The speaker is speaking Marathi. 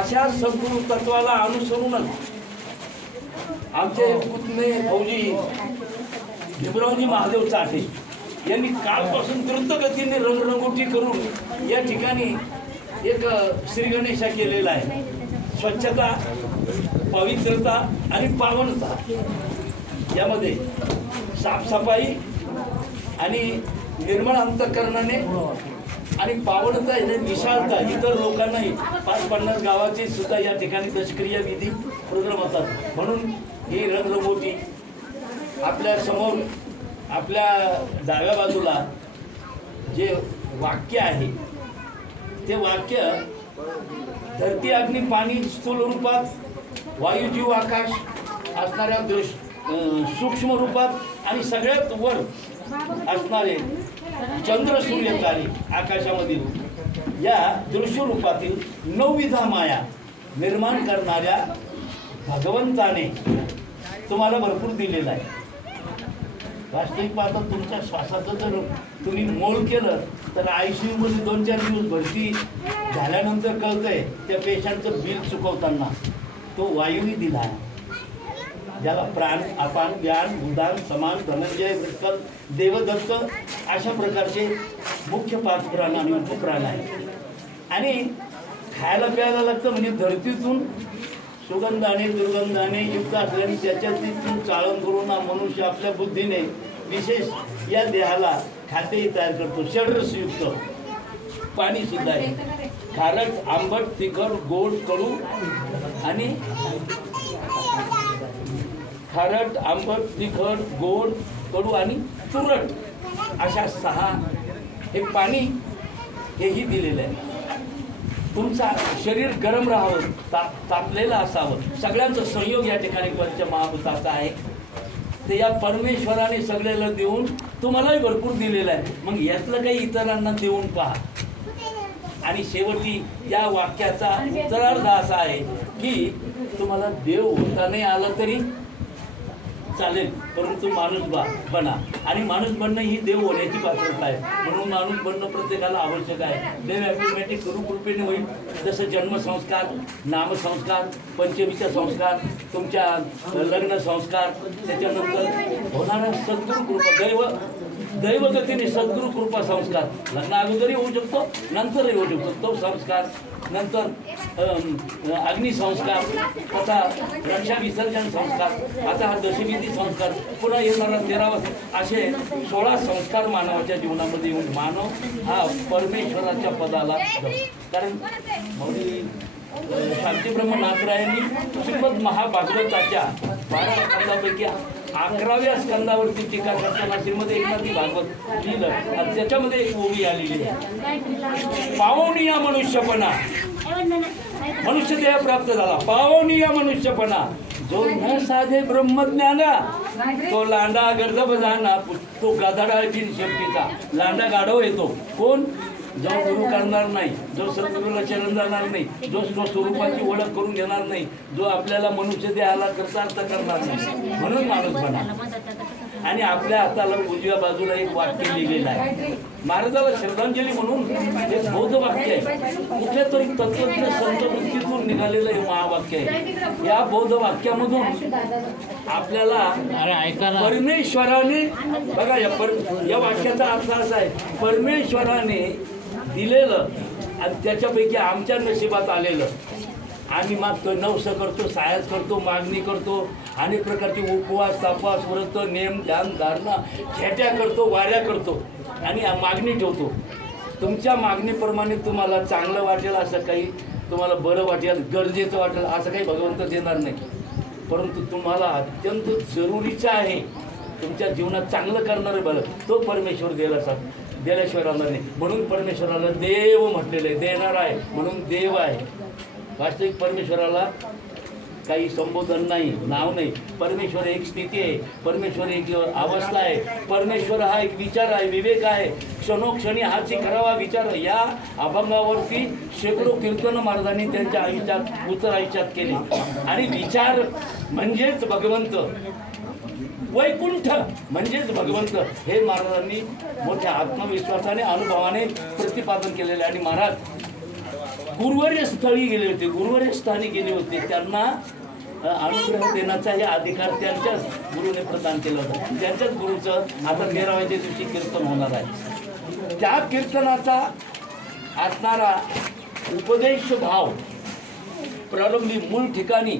अशा सद्गुरु तत्वाला अनुसरूनच आमचे पुतणे फौजी भीमरावजी महादेव चाटे यांनी कालपासून द्रुतगतीने रंगरंगोटी करून या ठिकाणी एक श्रीगणेशा केलेला आहे. स्वच्छता पवित्रता आणि पावनता यामध्ये साफसफाई आणि निर्मळ अंतकरणाने आणि पावडचा याने निशाळता इतर लोकांनाही. पाच पन्नास गावाचे सुद्धा या ठिकाणी दशक्रिया विधी प्रोग्राम होतात. म्हणून ही रंगरंगोटी आपल्यासमोर आपल्या डाव्या बाजूला जे वाक्य आहे ते वाक्य धरती अग्नी पाणी स्थूल रूपात वायू जीव आकाश असणाऱ्या दृश सूक्ष्म रूपात आणि सगळ्यात वर असणारे चंद्र सूर्य तारे आकाशामधील या दृश्य रूपातील नवविधा माया निर्माण करणाऱ्या भगवंताने तुम्हाला भरपूर दिलेला आहे. वास्तविक पाहता तुमच्या श्वासाचं जर तुम्ही मोल केलं तर आय सी यूमध्ये दोन चार दिवस भरती झाल्यानंतर कळतंय त्या पेशंटचं बिल चुकवताना. तो वायूही दिला आहे. ज्याला प्राण अपान ज्ञान उदान समान धनंजय विठ्ठल देवदत्त अशा प्रकारचे मुख्य पाच प्राण आणि उपप्राण आहेत. आणि खायला प्यायला लागतं म्हणजे धरतीतून सुगंधाने दुर्गंधाने युक्त असल्याने त्याच्यातून चाळण करून हा मनुष्य आपल्या बुद्धीने विशेष या देहाला खातेही तयार करतो. षडरसयुक्त पाणी सुद्धा आहे. खारट आंबट तिखट गोड कडू आणि खारट आंबट तिखट गोड कडू आणि तुरट अशा सहा हे पाणी हेही दिलेलं आहे. तुमचा शरीर गरम राहावं ताप तापलेलं असावं सगळ्यांचं संयोग या ठिकाणी पंच महाभूताचा आहे. ते या परमेश्वराने सगळ्याला देऊन तुम्हालाही भरपूर दिलेलं आहे. मग यातलं काही इतरांना देऊन पहा. आणि शेवटी या वाक्याचा उत्तरार्थ असा आहे की तुम्हाला देव होता नाही आला तरी चालेल परंतु माणूस बा बना. आणि माणूस बनणं ही देव होण्याची पात्रता आहे. म्हणून माणूस बनणं प्रत्येकाला आवश्यक आहे. देव ॲटोमॅटिक गुरुकृपेने होईल. जसं जन्मसंस्कार नामसंस्कार पंचमीचा संस्कार तुमच्या लग्न संस्कार त्याच्यानंतर होणारा सद्गुरुकृप दैव दैवगतीने सद्गुरु कृपा संस्कार. लग्न अगोदरही होऊ शकतो नंतरही होऊ शकतो. तो संस्कार नंतर अग्निसंस्कार आता रक्षा विसर्जन संस्कार आता हा दशविधी संस्कार पुन्हा येणारा तेरावा असे सोळा संस्कार मानवाच्या जीवनामध्ये येऊन मानव हा परमेश्वराच्या पदाला कारण शांतीब्रह्म नाथरायांनी श्रीमद महाभागवताच्या बारा स्कंदापैकी अकराव्या स्कंदावरती टीका करताना श्रीमती एकनाथी भागवत लिहिलं आणि त्याच्यामध्ये एक ओवी आलेली आहे. पावनिया मनुष्यपणा. मनुष्य देह प्राप्त झाला. पावनिया मनुष्यपणा. जो न साधे ब्रह्मज्ञाना तो लांडा गर्दभ जाना तो गाधाडा बिन शेपटीचा. लांडा गाढव येतो. कोण? जो गुरु करणार नाही जो सद्गुरूला चरण जाणार नाही जो स्वस्वरूपाची ओळख करून घेणार नाही जो आपल्याला मनुष्य देहाला कृतार्थ करणार नाही म्हणून माणूस बना आणि आपल्या हाताला उजव्या बाजूला एक वाक्य लिहिलेलं आहे. महाराजाला श्रद्धांजली म्हणून एक बौद्ध वाक्य आहे. कुठल्या तरी तत्वज्ञ संत वृत्तीतून निघालेलं हे महावाक्य आहे. या बौद्ध वाक्यामधून आपल्याला परमेश्वराने बघा या पर या वाक्याचा अर्थ असा आहे. परमेश्वराने दिलेलं आणि त्याच्यापैकी आमच्या नशिबात आलेलं. आम्ही मागतो नवस करतो सायस करतो मागणी करतो अनेक प्रकारचे उपवास तापवास व्रत नेम ध्यान धारणा खेट्या करतो वाऱ्या करतो आणि मागणी ठेवतो. तुमच्या मागणीप्रमाणे तुम्हाला चांगलं वाटेल असं काही तुम्हाला बरं वाटेल गरजेचं वाटेल असं काही भगवंत देणार नाही. परंतु तुम्हाला अत्यंत जरुरीचं आहे. तुमच्या जीवनात चांगलं करणारं बरं. तो परमेश्वर द्यायला सांग द्यायल्याशिवाय नाही. म्हणून परमेश्वराला देव म्हटलेलं आहे. देणार आहे. म्हणून देव आहे. वास्तविक परमेश्वराला काही संबोधन नाही नाव नाही. परमेश्वर एक स्थिती आहे. परमेश्वर एक अवस्था आहे. परमेश्वर हा एक विचार आहे विवेक आहे. क्षणोक्षणी हाची करावा विचार या अभंगावरती शेकडो कीर्तन महाराजांनी त्यांच्या आयुष्यात उत्तर आयुष्यात केले. आणि विचार म्हणजेच भगवंत. वैकुंठ म्हणजेच भगवंत हे महाराजांनी मोठ्या आत्मविश्वासाने अनुभवाने प्रतिपादन केलेले. आणि महाराज गुरुवर्य स्थळी गेले होते गुरुवर्य स्थानी गेले होते. त्यांना अनुग्रह देण्याचा हे अधिकार त्यांच्याच गुरुने प्रदान केला होता. त्यांच्याच गुरुचं आता तेराव्याच्या दिवशी कीर्तन होणार आहे. त्या कीर्तनाचा असणारा उपदेश भाव प्रारंभी मूळ ठिकाणी